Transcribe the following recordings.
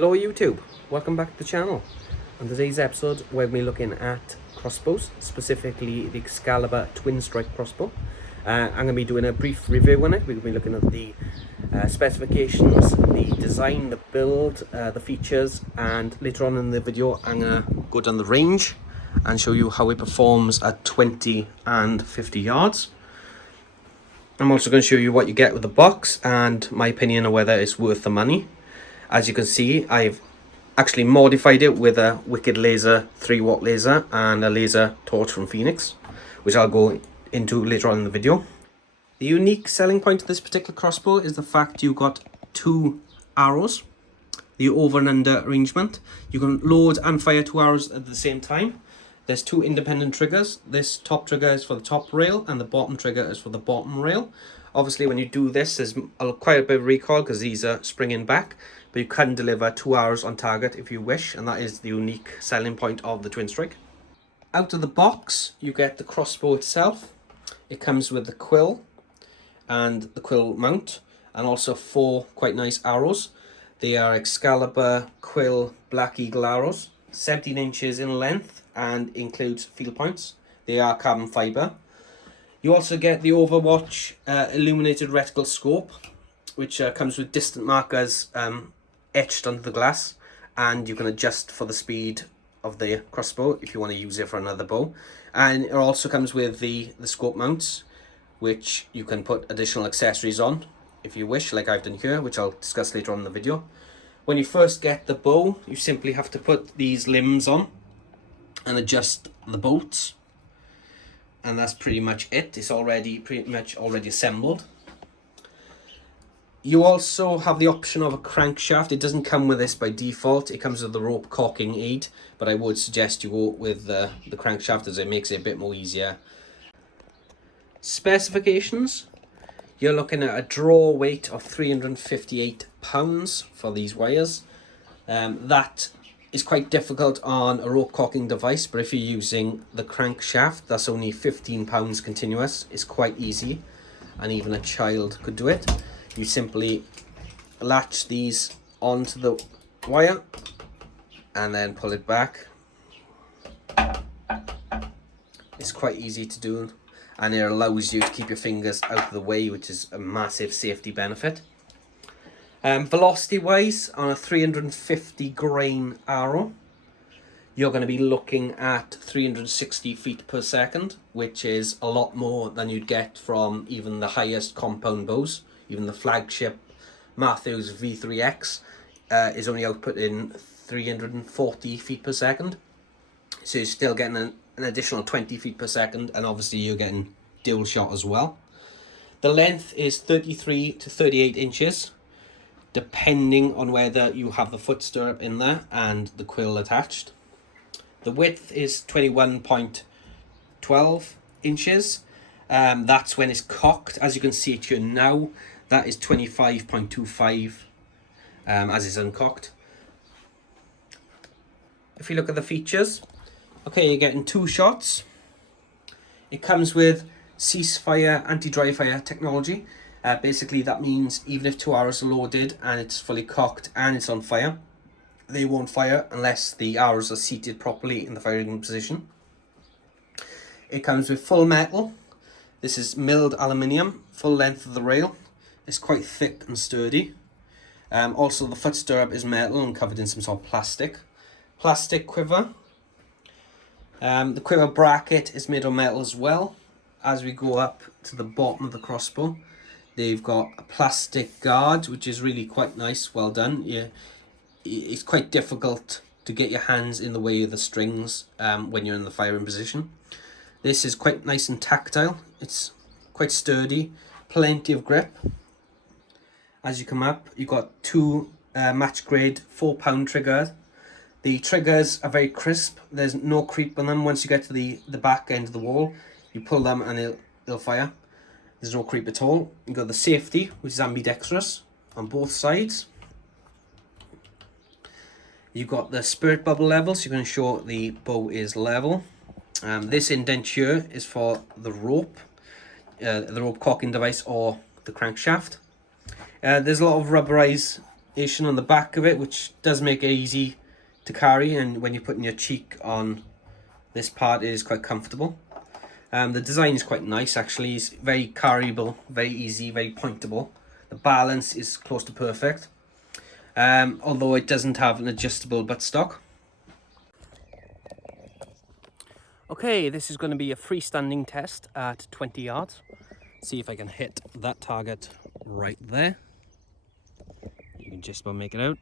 Hello YouTube, welcome back to the channel. On today's episode we'll be looking at crossbows, specifically the Excalibur TwinStrike Crossbow. I'm going to be doing a brief review on it. We'll be looking at the specifications, the design, the build, the features, and later on in the video I'm going to go down the range and show you how it performs at 20 and 50 yards. I'm also going to show you what you get with the box and my opinion on whether it's worth the money. As you can see, I've actually modified it with a Wicked Laser 3-watt laser and a laser torch from Phoenix, which I'll go into later on in the video. The unique selling point of this particular crossbow is the fact you've got two arrows, the over and under arrangement. You can load and fire two arrows at the same time. There's two independent triggers. This top trigger is for the top rail and the bottom trigger is for the bottom rail. Obviously when you do this, there's quite a bit of recoil because these are springing back, but you can deliver 2 arrows on target if you wish, and that is the unique selling point of the TwinStrike. Out of the box you get the crossbow itself. It comes with the quill and the quill mount, and also 4 quite nice arrows. They are Excalibur quill Black Eagle arrows, 17 inches in length and includes field points. They are carbon fibre. You also get the Overwatch illuminated reticle scope, which comes with distant markers etched onto the glass, and you can adjust for the speed of the crossbow if you want to use it for another bow. And it also comes with the scope mounts, which you can put additional accessories on if you wish, like I've done here, which I'll discuss later on in the video. When you first get the bow, you simply have to put these limbs on and adjust the bolts, and that's pretty much it. It's pretty much already assembled. You also have the option of a crankshaft. It doesn't come with this by default. It comes with the rope cocking aid, but I would suggest you go with the crankshaft as it makes it a bit more easier. Specifications. You're looking at a draw weight of 358 pounds for these wires. That is quite difficult on a rope cocking device, but if you're using the crankshaft, that's only 15 pounds continuous. It's quite easy, and even a child could do it. You simply latch these onto the wire and then pull it back. It's quite easy to do, and it allows you to keep your fingers out of the way, which is a massive safety benefit. Velocity wise, on a 350 grain arrow, you're going to be looking at 360 feet per second, which is a lot more than you'd get from even the highest compound bows. Even the flagship Matthews V3X is only outputting 340 feet per second. So you're still getting an additional 20 feet per second, and obviously you're getting dual shot as well. The length is 33 to 38 inches, depending on whether you have the foot stirrup in there and the quill attached. The width is 21.12 inches. That's when it's cocked. As you can see it here now, that is 25.25 as it's uncocked. If you look at the features, okay, you're getting 2 shots. It comes with CeaseFire anti-dry fire technology. Basically that means even if 2 arrows are loaded and it's fully cocked and it's on fire, they won't fire unless the arrows are seated properly in the firing position. It comes with full metal. This is milled aluminium, full length of the rail. It's quite thick and sturdy. Also the foot stirrup is metal and covered in some sort of plastic. Plastic quiver. The quiver bracket is made of metal as well. As we go up to the bottom of the crossbow, they've got a plastic guard, which is really quite nice, well done. Yeah, it's quite difficult to get your hands in the way of the strings when you're in the firing position. This is quite nice and tactile. It's quite sturdy, plenty of grip. As you come up, you've got 2 match grade 4-pound triggers. The triggers are very crisp. There's no creep on them. Once you get to the back end of the wall, you pull them and they'll fire. There's no creep at all. You've got the safety, which is ambidextrous on both sides. You've got the spirit bubble level, so you can ensure the bow is level. This indent here is for the rope cocking device or the crankshaft. There's a lot of rubberized on the back of it, which does make it easy to carry, and when you're putting your cheek on this part, it is quite comfortable. The design is quite nice actually. It's very carryable, very easy, very pointable. The balance is close to perfect, although it doesn't have an adjustable buttstock. Okay, this is going to be a freestanding test at 20 yards. See if I can hit that target right there. You can just about make it out.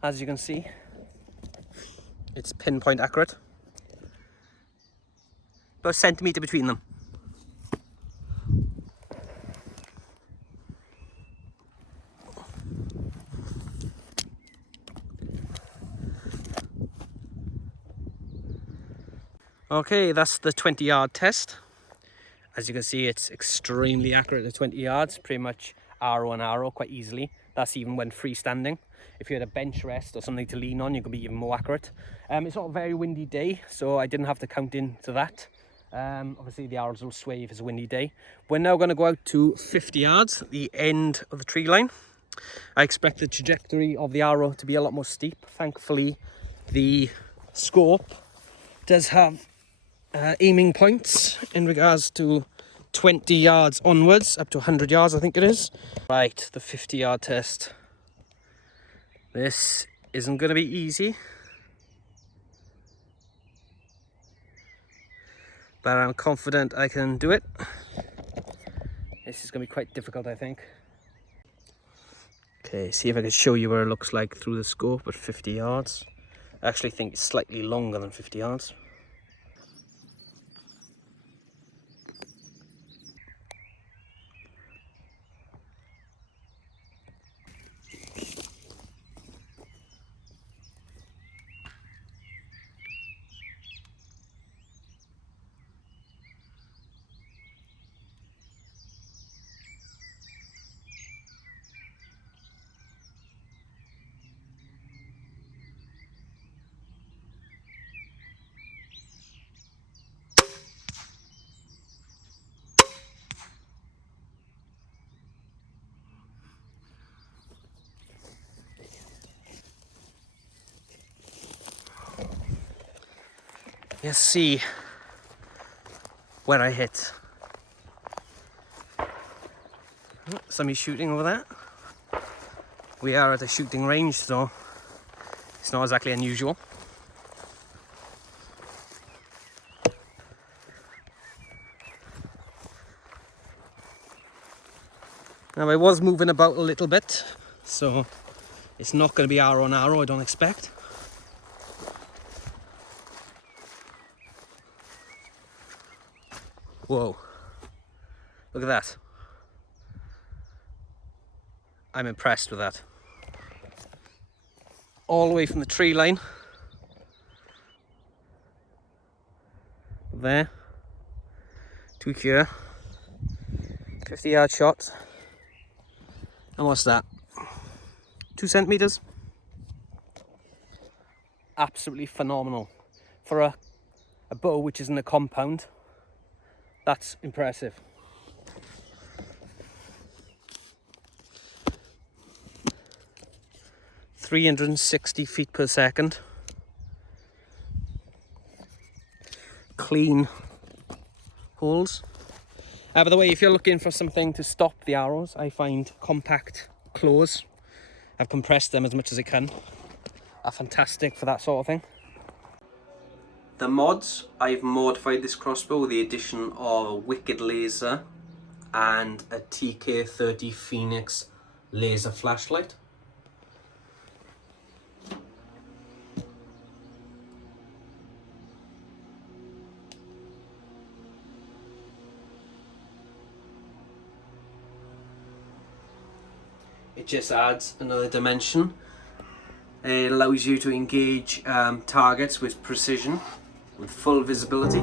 As you can see, it's pinpoint accurate. About a centimetre between them. Okay, that's the 20-yard test. As you can see, it's extremely accurate at 20 yards, pretty much arrow on arrow quite easily. That's even when freestanding. If you had a bench rest or something to lean on, you could be even more accurate. It's not a very windy day, so I didn't have to count into that. Obviously the arrows will sway if it's a windy day. We're now going to go out to 50 yards, the end of the tree line. I expect the trajectory of the arrow to be a lot more steep. Thankfully, the scope does have aiming points in regards to 20 yards onwards, up to 100 yards I think it is. Right, the 50-yard test. This isn't going to be easy, but I'm confident I can do it. This is going to be quite difficult, I think. Okay, see if I can show you where it looks like through the scope at 50 yards. I actually think it's slightly longer than 50 yards. Let's see where I hit. Somebody's shooting over there. We are at a shooting range, so it's not exactly unusual. Now I was moving about a little bit, so it's not going to be arrow on arrow, I don't expect. Whoa, look at that. I'm impressed with that. All the way from the tree line, there, to here, 50-yard shot. And what's that? 2 centimeters? Absolutely phenomenal. For a bow which isn't a compound, that's impressive. .360 feet per second. Clean holes. By the way, if you're looking for something to stop the arrows, I find compact claws. I've compressed them as much as I can. Are fantastic for that sort of thing. The mods, I've modified this crossbow with the addition of a Wicked laser and a TK30 Phoenix laser flashlight. It just adds another dimension. It allows you to engage targets with precision, with full visibility.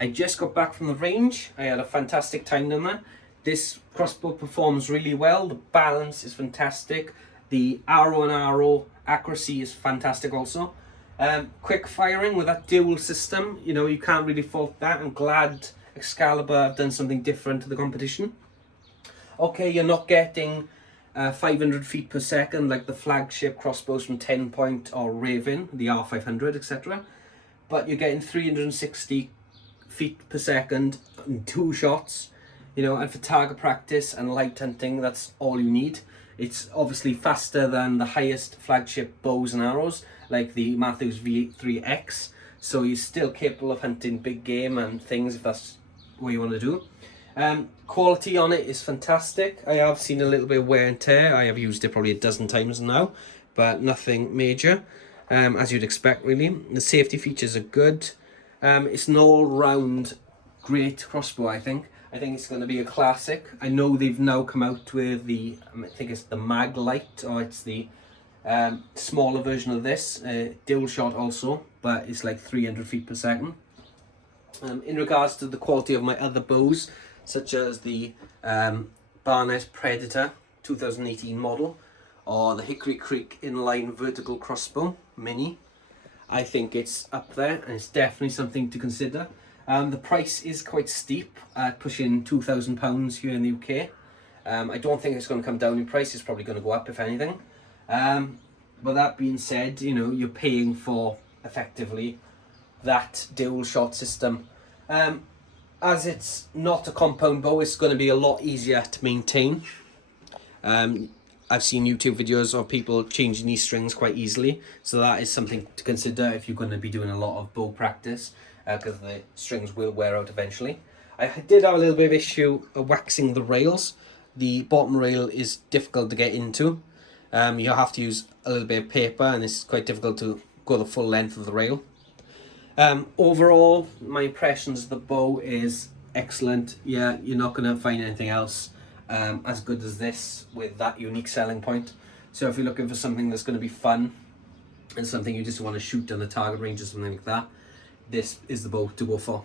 I just got back from the range. I had a fantastic time down there. This crossbow performs really well. The balance is fantastic. The arrow and arrow accuracy is fantastic also. Quick firing with that dual system, you know, you can't really fault that. I'm glad Excalibur have done something different to the competition. Okay, you're not getting 500 feet per second like the flagship crossbows from 10 Point or Raven, the R500, etc. But you're getting 360 feet per second in 2 shots, you know, and for target practice and light hunting, that's all you need. It's obviously faster than the highest flagship bows and arrows like the Matthews V3X, so you're still capable of hunting big game and things if that's what you want to do. Quality on it is fantastic. I have seen a little bit of wear and tear. I have used it probably a dozen times now, but nothing major, as you'd expect really. The safety features are good. It's an all-round great crossbow, I think. I think it's going to be a classic. I know they've now come out with the, I think it's the Mag Light, or it's the smaller version of this, dual shot also, but it's like 300 feet per second. In regards to the quality of my other bows, such as the Barnett Predator 2018 model, or the Hickory Creek inline vertical crossbow mini, I think it's up there and it's definitely something to consider. The price is quite steep, pushing £2,000 here in the UK. I don't think it's going to come down in price, it's probably going to go up if anything. But that being said, you know, you're paying for effectively that dual shot system. As it's not a compound bow, it's going to be a lot easier to maintain. I've seen YouTube videos of people changing these strings quite easily, so that is something to consider if you're going to be doing a lot of bow practice, because the strings will wear out eventually. I did have a little bit of issue waxing the rails. The bottom rail is difficult to get into. You have to use a little bit of paper, and it's quite difficult to go the full length of the rail. Overall, my impressions of the bow is excellent. Yeah, you're not going to find anything else as good as this with that unique selling point. So if you're looking for something that's going to be fun and something you just want to shoot on the target range or something like that, this is the bow to go for.